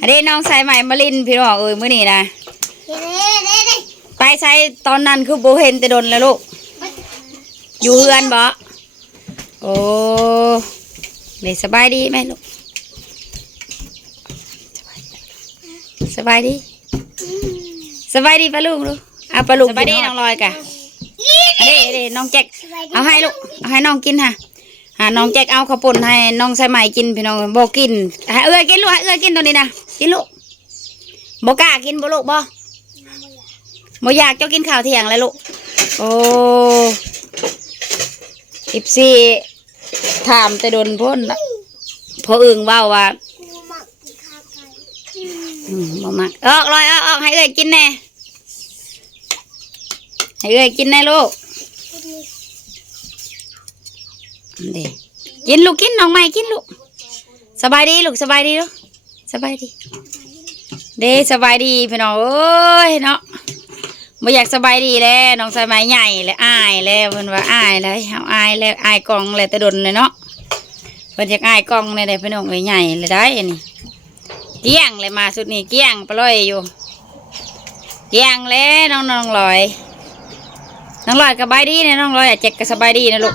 อันนี้น้องสายใหม่มาลินพี่น้องเอ้ยมื้อนี้นะเด้เด้เด้ไปใช้ตอนนั้นคือโบเห็นแต่ดนแล้วลูก อยู่เฮือนบ่โอ้เด็สบายดีไหมลูก สบายดี สบายดีปะลุงลูกเอาปะลุงสบายดีน้องลอยกะอันนี้อันนี้น้องแจ็คเอาให้ลูกเอาให้น้องกินค่ะหาน้องแจ็คเอาข้าวป่นให้น้องสายใหม่กินพี่น้องบ่กินให้เอื้อยกินลูกให้เอื้อยกินตัวนี้นะ กินลูกบ่กล้ากินบ่ลูกบ่บ่อยากเจ้ากินข้าวเที่ยงแล้วลูกโอ้สิบสี่ถามแต่โดนพ่นละพออึ่งเว้าว่ากูหมักกินข้าวไก่อืมบ่มักออกลอยออกออกให้เอ้ยกินแน่ให้เอ้ยกินแน่ลูกเด้กินลูกกินน้องใหม่กินลูกสบายดีลูกสบายดีลูก สบายดี เด้สบายดีพี่น้องเอ้ยเนาะบ่อยากสบายดีแล้วน้องสายไหมใหญ่เลยอายแล้วเพิ่นว่าอายเลยเฮาอายแล้วอายกองเลยแต่ดนเลยเนาะเพิ่นอยากอายกองเลยเด้พี่น้องเอ้ยใหญ่เลยได้อันนี้เกี้ยงเลยมาสุดนี้เกี้ยงปล่อยอยู่ เกี้ยงแล้วน้องน้องลอยน้องลอยสบายดีนะน้องลอยอะเจ็กก็สบายดีนะลูก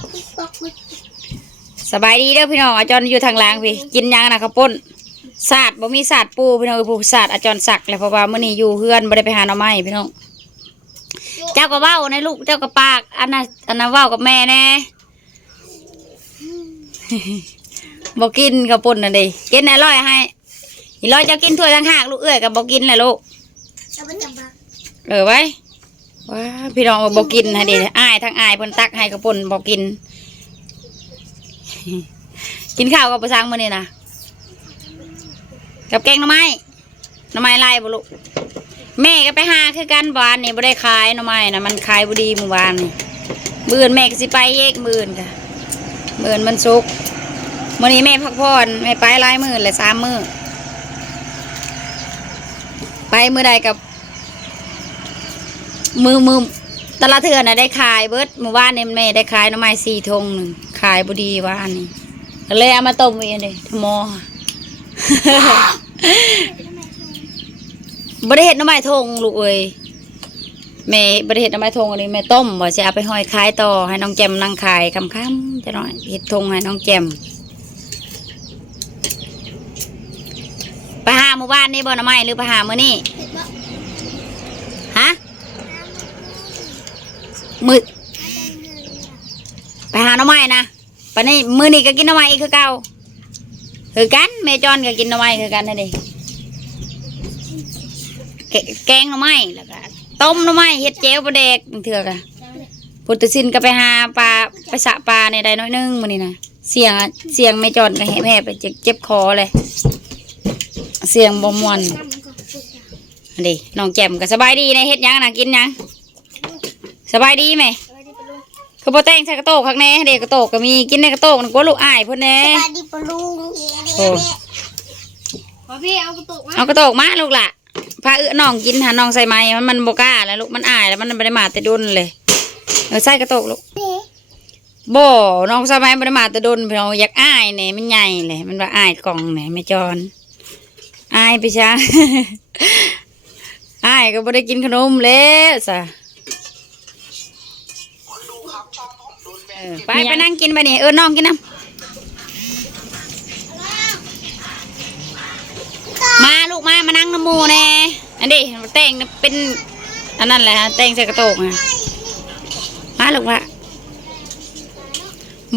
สบายดีเด้อพี่น้องอาจารย์อยู่ทางล่างพี่กินยังนะข้าวปุ้น ศาสตร์บ่มีศาสตร์ปูพี่น้องเอ้ยผู้ศาสตร์อาจารย์ศักดิ์เลยเพราะว่ามื้อนี้อยู่เฮือนบ่ได้ไปหาหน่อไม้พี่น้อง เจ้าก็เว้าในลูกเจ้าก็ปากอันน่ะอันน่ะเว้ากับแม่แน่ บ่กินข้าวปุ้นน่ะเดิกินอร่อยให้อีร้อยเจ้ากินถ้วยทั้งหากลูกเอ้ยก็บ่กินแหละลูกเอาไปจับบักเออไว้ว้าพี่น้องบ่กินให้ดิอายทั้งอายเพิ่นตักให้ข้าวปุ้นบ่กิน กินข้าวกับประซังมื้อนี้นะ กับแกงหน่อไม้หน่อไม้ไล่บ่ลูกแม่ก็ไปหาคือกันบานนี่บ่ได้ขายหน่อไม้นะมันขายบ่ดีเมื่อวานนี่มื่นแม่ก็สิไปเยกมื่นค่ะมื่นมันสุกร์มื้อนี้แม่พักผ่อนแม่ไปลายมื้อเลยสามมื้อไปมือใดกับ มือมือตละเทือน่ะได้ขายเบิดเมื่อวานนี่แม่ได้ขายหน่อไม้สี่ทงหนึ่งขายบ่ดีวานนี่เลยเอามาต้มไว้เลยทมอ บริเห็ดน้ำไม้ทงลูกเอ้ยแม่บริเห็ดน้ำไม้ทงอันนี้แม่ต้มบ่จะเอาไปห้อยขายต่อให้น้องแจมนั่งขายคำค้ำจะหน่อยเห็ดทงให้น้องแจมไปหาหมู่บ้านนี่บ่น้ำไม้หรือไปหามื้อนี่ฮะมือไปหาน้ำไม้นะปะนี่มือนี้ก็กินน้ำไม้อีกคือเก่า คือกันแม่จอนก็กินหน้ำไม้คือกันนั่นเองแกงหน่อไม้แล้วก็ต้มหน่อไม้เฮ็ดเจลปลาแดกเถื่อก็พุทธสินก็ไปหาปลาไปสะปลาในใดน้อยหนึงมื้อนี้นะเสียงเสียงไม่จอนก็แหบแหบไปเจ็บคอเลย เสียงบ่ม่วนน้ำมันก็สุกอะอันนี้น้องแจ่มก็สบายดีในเฮ็ดยังนะกินยังสบายดีไหม คือบ่แต่งใส่กระโตกข้างในเด็กกระโตกก็มีกินในกระโตกนั่นก็ลูกอ้ายเพิ่นแหน่สวัสดีปะลุงโอ้พอพี่เอากระตุกมาเอากระโตกมาลูกล่ะพาเอื้อน้องกินหาน้องใส่ไหมมันมันบกล้าแล้วลูกมันอายแล้วมันไม่ได้มาแต่ดุนเลยเออใส่กระโตกลูกบ่น้องใส่ไหมไม่ได้มาแต่ดุนพี่น้องอยากอายเนี่ยมันใหญ่เลยมันว่าอายกล่องเนี่ยไม่จอนอายไปช้าอายก็ไม่ได้กินขนมแล้วสะ ไปไปนั่งกินไปนี่เออน้องกินน้ำมาลูกมามานั่งน้ำมูแน่อันนี้แต่งเป็นอันนั้นแหละฮะแต่งใส่กระโตกอะมาลูกละ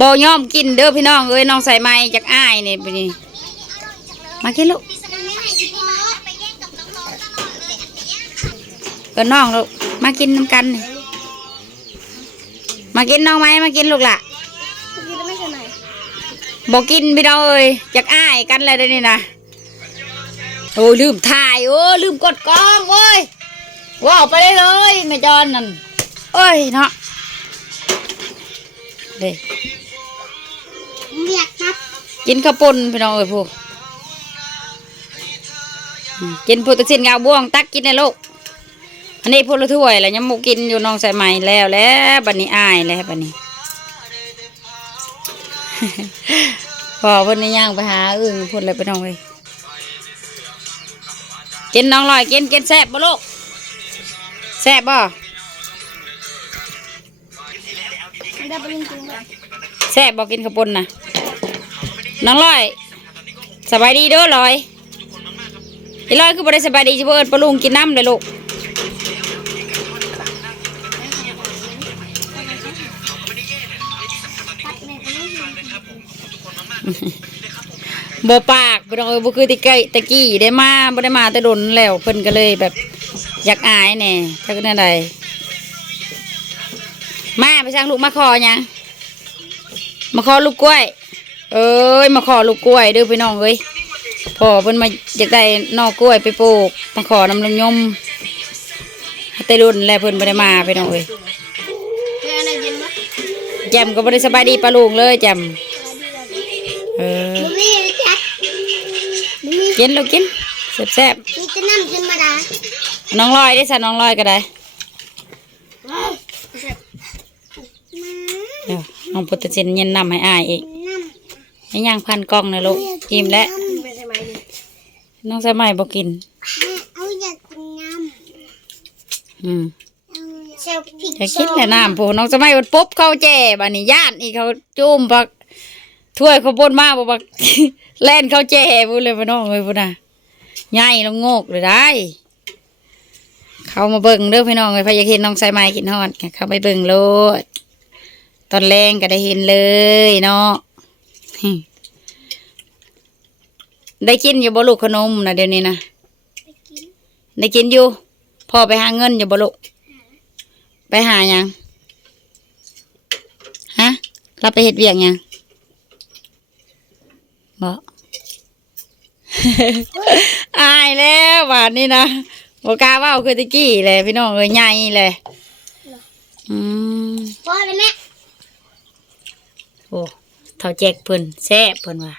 บอย่อมกินเด้อพี่น้องเอ้ยน้องใส่ไม้จากอ้ายนี่ไปนี่มากินลูกเอินน้องลูกมากินน้ำกันนี่ มากินน้องไหมมากินลูกละพี่แล้วไม่ใช่ไหนบอกกินพี่น้องเอ้ยจากอ้ายกันเลยเด้อนี่นะโอ้ยลืมถ่ายโอ้ยลืมกดกล้องโอ้ยว้าวไปได้เลยแม่จอนนั่นโอ้ยเนาะเด้เรียกนับกินข้าวปุ้นพี่น้องเอ้ยพวกอืมกินพุทธสินงาบ่วง ตักกินในลูก อันนี้พลถ้วยแล้วยังหมูกินอยู่น้องใส่ใหม่แล้วแล้วบัดนี้อายแล้วบัดนี้พอพ่นในย่างไปหาอึ่งพ่นเลยไปน้องเอ้ยกินน้องลอยกินกินแซ่บบ่ลูกแซ่บบ่แซ่บบ่กินข้าวปุ้นนะน้องลอยสบายดีเด้อลอยอีลอยคือบ่ได้สบายดีจิบเอิ้นปลุงกินน้ำเลยลูก บ่ปากบ่ต้องเอ้ยบ่คือแตะกี้ตะกี้ได้มาบ่ได้มาแต่ดนแล้วเพิ่นก็เลยแบบ อยากอายแหน่จักแนวใดมาไปสั่งลูกมาขอหยังมาขอลูกกล้วย เอ้ยมาขอลูกกล้วยเด้อพี่น้องเอ้ยพ่อเพิ่นมาอยากได้นอกกล้วยไปปลูกมาขอน้ำลำยมแต่ดนแล้วเพิ่นบ่ได้มาพี่น้องเอ้ยเฮ้ยอะไรเย็นมั้ยแจมก็บ่ได้สบายดีปลาลุงเลยแจม เออบุมี่จัดบุมี่กินลูกกินแซ่บมีจะน้ำจนมาดาๆน้องลอยได้ซะน้องลอยก็ได้เดี๋ยวน้องพุทธเจนเย็นนำให้อายอีกน้ให้ย่างพันกล้องนะลูกอิ่มแล้วำไม่ใช่ไหมเนี่ยน้องสมัยบอกกินเอาอยากกินน้อืมำเชลพริกจะกินแต่น้ำผู้น้องสมัยมันปุ๊บเข้าแจ่บานนี้ย่านอีกเขาจุ่มปัก ถ้วยเขาวบนมาบ่ปักแล่นเข้าแจ่พูดเลยพี่น้องเลยพูดน่ะใหญ่ลงโงกเลยได้ เขามาเบิ่งเด้อพี่น้องเลยพอยากเห็นน้องสายไม้กินฮอดเข้าไปเบิ่งโลดตอนแรงก็ได้เห็นเลยเนาะได้กินอยู่บ่ลูกขนมนะเดี๋ยวนี้นะได้กินอยู่พ่อไปหาเงินอยู่บ่ลูกไปหาหยังฮะเราไปเฮ็ดเวียกหยัง อายแล้วบาดนี้นะบ่กล้าเว้าคือตะกี้เลยพี่น้องเอ้ยใหญ่เลยอืมพอเลยแม่โอ้เท่าแจกเพิ่นแซ่บเพิ่นว่า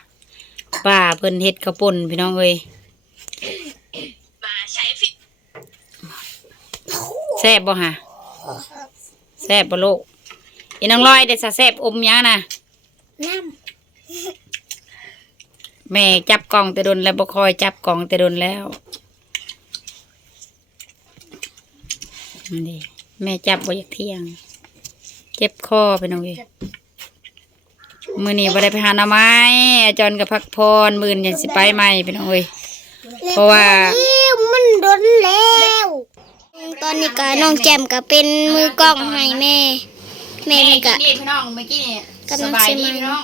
ป้าเพิ่นเฮ็ดข้าวป่นพี่น้องเอ้ยแซ่บบ่ฮะแซ่บบ่ลูกอีน้องลอยได้สะแซ่บอมหยังน่ะน้ แม่จับกล่องแต่ดนแล้วบ่คอยจับกล่องแต่ดนแล้วนี่แม่จับบ่อยากเที่ยง เจ็บคอพี่น้องเอ้ยมื้อนี้บ่ได้ไปหาหน่อไม้อาจารย์ก็พักพรมื้อนี้ยังสิไปใหม่พี่น้องเอ้ยำเพราะว่ามันโดนแล้ว ตอนนี้ก็น้องแจมก็เป็นมือกล้องให้แม่ แม่นี่ก็นี่พี่น้องเมื่อกี้นี่กำลัสงบายสิดีมาพี่น้อง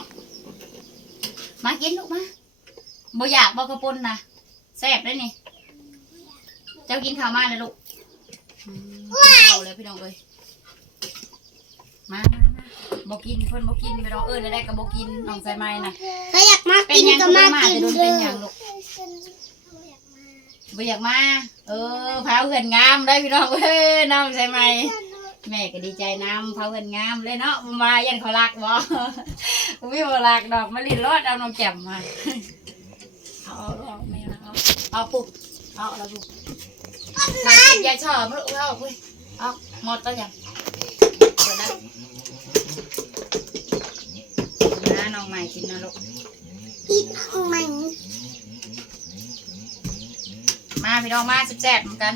มากินลูกมา บ่อยากบ่กระปุนนะแซ่บเลยนี่ เจ้ากินข้าวมาเลยลูกอืมกินข้าวเลยพี่น้องเอ้ยมามามาบ่กินเพิ่นบ่กินพี่น้องเอ้ยได้ๆก็บ่กินน้องใส่ไม้นะถ้าอยากมาเป็นกินหยังก็ก็มามากินแต่โดนเด้เป็นอหยังลูกบ่อยากมา เออพาเพื่อนงามได้พี่น้องเอ้ยน้องใส่ไม้แม่ก็ดีใจน้ำเผาเงินงามเลยเนาะมายันเขารักบ่วิวรักดอกมะลิรอดเอาน้องแจ่มมา เอาเอาเอาไม่เอาเอาเอาปุ๊บเอาแล้วปุ๊บยายชอบลูกเอาปุ๊บเอาหมดแล้วยังเปิดแล้วน้าน้องใหม่กินนะลูกอีกข้างในมาพี่น้องมาแซ่บๆเหมือนกัน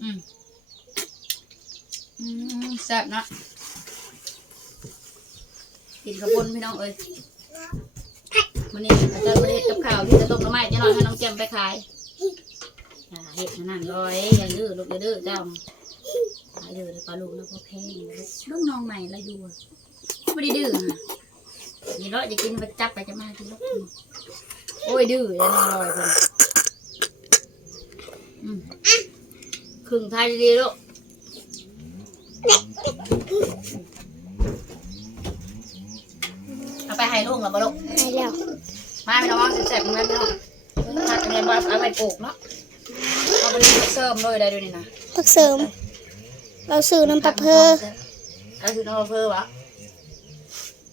อืมอืมแซ่บเนาะกินกระปุนพี่น้องเอ้ย วันนี้อาจารย์ประเทศกับข่าวที่จะต้มน้ำไม้จะนอนให้น้องเจมไปขายอย่าเห็ดนั่นร้อยอย่าดื้อลูกอย่าดื้อเจ้าขายดื้อเลยปลาลูกแล้วก็แพงลูกน้องใหม่แล้วอยู่อะไม่ได้ดื้อฮะนี่เราะจะกินไปจับไปจะมากินลูกโอ้ยดื้อแล้วน้องลอยคนอืมครึ่งทายดีๆลูกเอาไปให้ลูกเหรอบ่ลูกให้แล้ว มาไม่ต้องวางสิแสบๆเหมือนกันพี่น้องผัดเนี่ยบ่เอาไปปลูกเนาะเอาไปเสริมเลยได้ด้วยนี่นะพักเสริม เราซื้อน้ำปลาเพอเอาคือน้ำปลาเพอวะ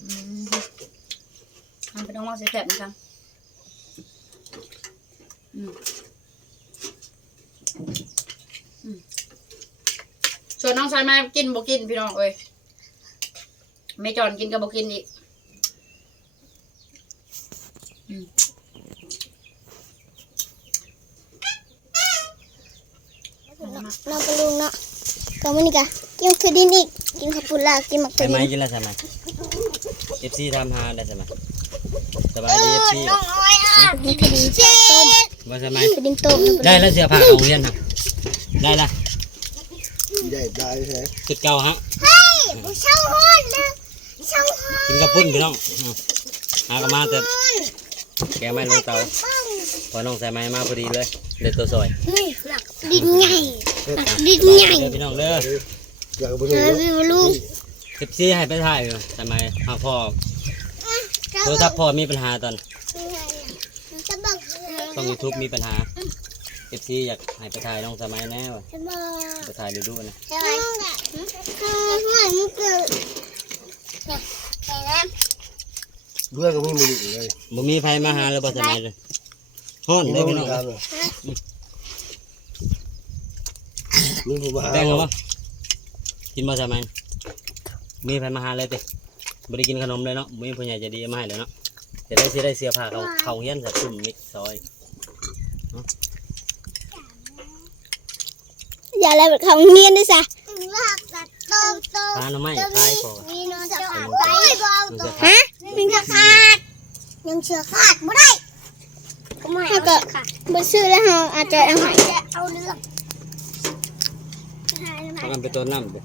อืมมันเป็นน้องวางสิแสบๆนะครับอืมอืมส่วนน้องชายมากินบ่กินพี่น้องเอ้ยไม่จอนกินก็บ่กินอีก น้องปลุงเนาะก็มื้อนี้ก็กินคือดินอีกกินข้าวปุ้นลาวกินหมักใส่คือไม้ดินกินแล้วใส่ไม้เอฟซีทำหาได้ใส่ไม้สบายดีเอฟซีน้องน้อยอะกินคือดินต้มว่าใส่ไม้คือดินต้มน้องปลุงได้แล้วเสื้อผ้าเอาเรียนครับได้ละใหญ่ได้แท้จุดเก่าฮะเฮ้ยผู้เช่าฮ้อนนะเช่าฮ้อนกินกระปุ้นพี่น้องอืมหากนมาแต่แกไม่ลงเตาพอน้องใส่ไม้มาพอดีเลยเด็ดตัวซอยเฮ้ยหลักดินใหญ่หลัก ดินใหญ่พี่น้องเด้ออยากไปเอดูอพี่ลุงเอฟซีให้ไปถ่ายอยู่ใส่ไม้หาพ่อโทรศัพท์พ่อมีปัญหาตอนต้องยูทูบมีปัญหาเอฟซีอยากให้ไปถ่ายน้องส่ไม้แน่วะไปถ่ายดูดูนะด้วยมันเกิดเบื่อก็ไม่มีเลยบ่มีไผมาหาเลยบ่ส่ไม้เลยฮ้อนเลยพี่น้อง มีผู้มาแบ่งเอาบ่กินบ่ใส่ไม้มีไผมาหาเลยติบ่ได้กินขนมเลยเนาะบ่มีผู้ใหญ่ใจะดีเอามาให้เลยเนาะจะได้สิได้เสื้อผ้าเขาเขาเฮียนใส่ตุ่มมิกซอย อย่าอะไรแบบของเงียนด้วยจ้ะปลาหน่อไม้ขายพอมีน้องจะขาดไปมันจะฮะมันจะขาด ยังเชือขาดไม่ได้ถ้าเกิดบ่ซื้อแล้วเราอาจจะเอาหายเอาเรื่อง พากันไปต้นน้ำไป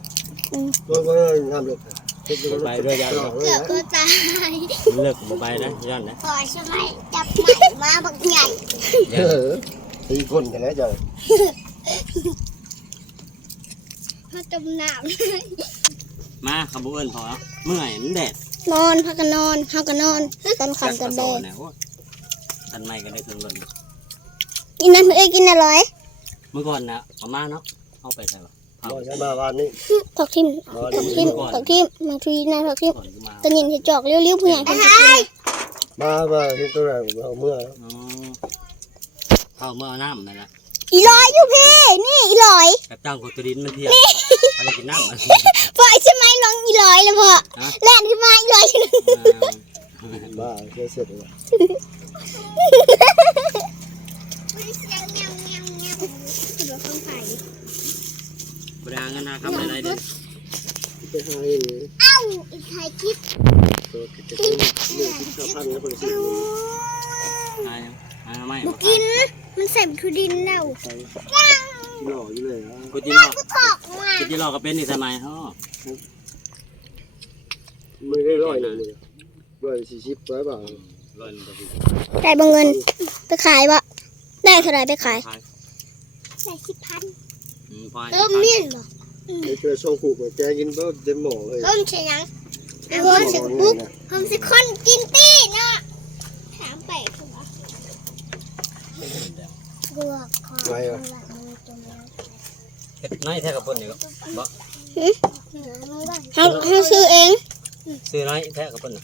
ตัวก็ทำเลยไปด้วยยานเกือบตัวตายเลิกบ่ไปนะย้อนนะขอใช่ไหมจับใหม่มาบักใหญ่เออตีคนกันแล้วจ้ะมาจมน้มาขบวนพอเมื่อยมันแดดำนอนพักกันนอนเฮากันนอนตอนขันตอนแดงนะโอ้ยทันไม่ก็ได้เครื่องรถกินนั่นเอ้ยกินอร่อย เมื่อก่อนนะประมาณเนาะเอาไปใส่บ่เอารอฉันมาวันนี้ผักทิมผักทิมผักทิมบางทีนะผักทิมก่อนก็มาตะยินจะจอกเลี้ยวๆผู้ใหญ่เพิ่นจะกินมามาที่ตัวไหนเอาเมื่ออ๋อเข้าเมื่อเอาน้ำนั่นแหละอีลอยอยู่พี่นี่อีลอยกับจ้างโคตรดินมันเที่ยวอะไรกินน้ำมัน ปล่อยใช่ไหมลองอีลอยเลยพ่อฮะ แล่นขึ้นมาอีลอยอยู่นั่นบ้าเสร็จเสร็จแล้ว บริหารเงินหาคำอะไรเด้อไปให้เอ้าอีไข่คิดตัวกิจการเรื่องที่ข้าวพันแล้วบริษัทหาหาทำไมบุกิน มันเสร็จคือดินแล้วหล่ออยู่เลยกูจิรอก็ถอกมากูจิรอก็เป็นนี่สมัยอ๋อไม่ได้ร้อยหนึ่งเลยร้อยสี่สิบร้อยบาทร้อยหนึ่งต่อปีได้บางเงินไปขายบ่ได้เท่าไหรไปขายขายได้สิบพันอืม พอให้เริ่มเมียนบ่ไอ้เจอช่องผูกแกกินเพราะเต็มหม้อเลยเริ่มใช่ยังเริ่มสิปุ๊บเริ่มสิคนกินตี้เนาะถามไปคือบ่บวกขอไว้อะเฮ็ดน้อยแท้กับปุ่นนี่ก็บ่เขาเขาซื้อเองซื้อน้อยแท้กับปุ่นน่ะ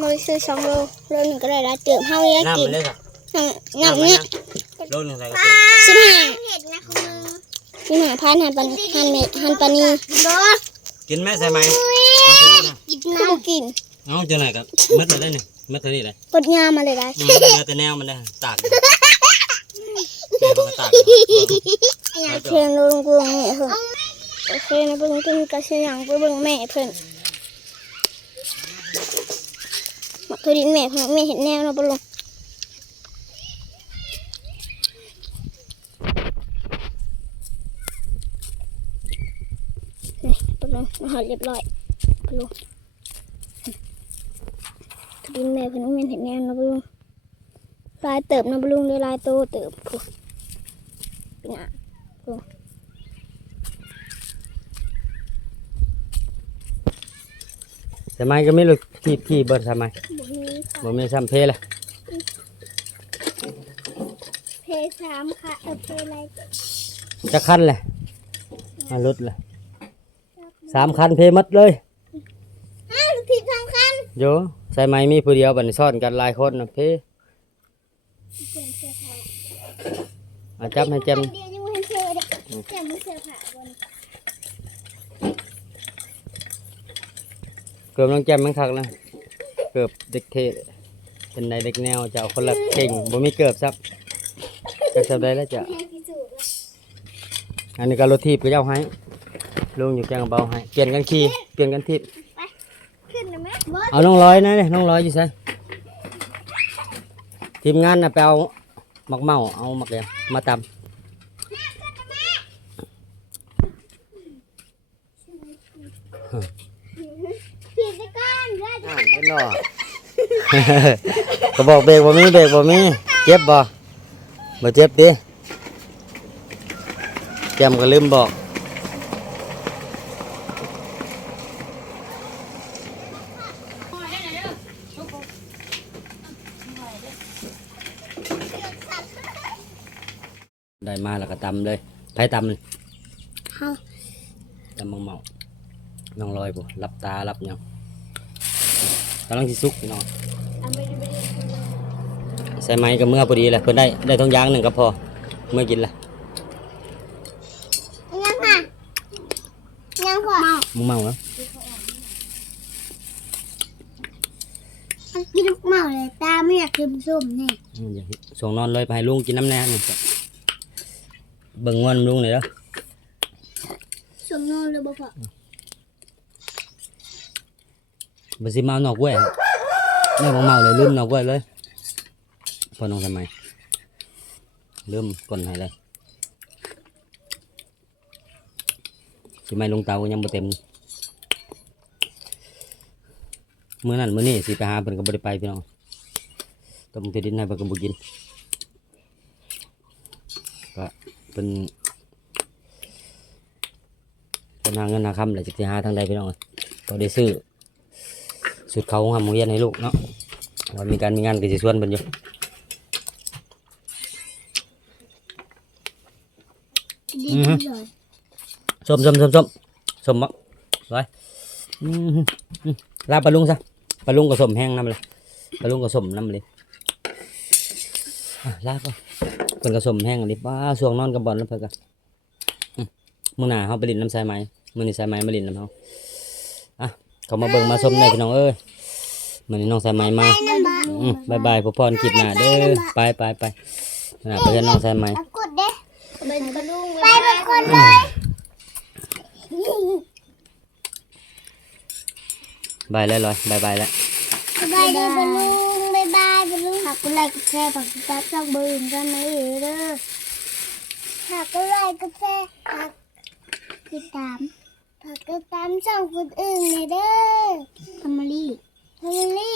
มือซื้อสองโลโลหนึ่งก็ได้ละเติมเฮายังน้ำกิมันนเลยค่ะน้ำเนี้ยโลนึงใส่กระปุกสิบห้าเห็ดนะคุณ สิบห้าพันหันปานีหันเมหันปานีบ่กินไหมใส่ไหมเอาซื้อนะกินน้ำกินเอาจะไหนกับมัดเลยได้นี่มัดตัวนี้เลยกดงามมาเลยได้อืมเหลือแต่แนวมันเลยตากอยู่แม่เขาก็ตากอยู่เพื่อนลงกวงแม่เพิ่นโอเคนะเบิ่งเพิ่นก็สิยังไปเบิ่งแม่เพิ่นมาคือดินแม่เพิ่นแม่เห็นแนวเนาะบ่ลง นี่บ่ลงมาหาเรียบร้อยบ่ลงคือดินแม่เพิ่นแม่เห็นแนวเนาะบ่ลงลายเติบเนาะบ่ลงเด้อลายโตเติบพุเป็นอะใส่ไหมก็ไม่รู้ที่ที่เบิดใส่ไหมบ่มีซ้ำเพละเพสามค่ะเออเพอะไรจะคันเลยมาลดเลย สามคันเพมัดเลยอ้าวผิดสำคัญโยใส่ไหมมีผู้เดียวบัดนซ่อนกันหลายคนนะเพอาจับให้เจมเดียวยังไม่เห็นเสื้อเด็กแจ่มไม่เสื้อผ้าบนเกือบน้องแจมมันคักแล้วเกือบเด็กเทเป็นในเด็กแนวจะเอาคนละเก่งบ่มีเกือบซับจะทำได้แล้วจะแห้งที่สุดแล้วอันนี้ก็รถทีบก็เจ้าให้ ลุงอยู่แกงเบาให้เปลี่ยนกันขี่เปลี่ยนกันทีบขึ้นได้ไหมบอสเอาน้องร้อยนะเนี่ยน้องร้อยอยู่ไสทีมงานน่ะไปเอาหมักเมาเอาหมักแดงมาตผิดไปก่อนเด้อำอ่านเป็นหรอ ก็บอกเบรกบ่มีเบรกบ่มีเจ็บบ่บ่เจ็บดิแจมก็ลืมบอก ได้มาแล้วก็ตำเลยไผตำเลยเฮาตำมังเมาน้องลอยปุ๊รับตารับหยังกำลังสิสุกพี่น้องใส่ไม้กับเมื่อพอดีเลยเพิ่นได้ได้ทองยางหนึ่งก็พอเมื่อกินละยังค่ะยังพ่อมึงเมาแล้ว มันกินเมาเลยตา ไม่อยากกินส้มนี่อืมอย่าส่งนอนเลยไปให้ลุงกินน้ำแน่นี่เบิ่งงวนลุงเลยเด้อส้มนอนเลยบ่พ่อบ่สิเมานอกเว้ยแม่บ่เมาเลยลืมนอกเว้ยเลยพอน้องทำไมลืมก่อนให้เลยสิไม่ลงเตาก็ยังบ่เต็มมื้อนั้นมื้อนี้สิไปหาเพิ่นก็บ่ได้ไปพี่น้อง ต้มที่ดินให้เพิ่นก็บ่กินก็เป็นเป็นหาเงินหาคำแหละจักสิหาทางใดพี่น้องพอได้ซื้อสุดเขาของหำโรงเรียนให้ลูกเนาะว่ามีการมีงานก็สิชวนเพิ่นอยู่ดีอือฮึเลยส้มส้มส้มส้มส้มบ่ร้อยอือหืออือลาบปลาลุงซะปลาลุงก็ส้มแห้งน้ำเลยปลาลุงก็ส้มน้ำเลยอะ ลาบก็เพิ่นก็ส้มแห้งอันนี้ป้าช่วงนอนกับบอลแล้วเพิ่นก็อืมมื้อหน้าเฮาไปลินน้ำสายไหมมื้อนี้สายไหมมาลินน้ำเฮาอะเขามาเบิ่งมาส้มได้พี่น้องเอ้ยมื้อนี้น้องสายไหมมาน้ำบ้าอืมบายบายพ่อพรคลิปหน้าเด้อไปไปไปหน้าไปเรียนน้องสายไหมแล้วกดเด้ไปเป็นคนเลยบายแล้วลอยบายบายแล้วสบายดีบอลลูนบายบายบอลลูนหากกุไลกาแฟผักกาดช่องเบิ่งกันไหมเด้อหากกุไลกาแฟผักติดตามผักติดตามช่องคนอื่นเลยเด้อทำมารีทำมารี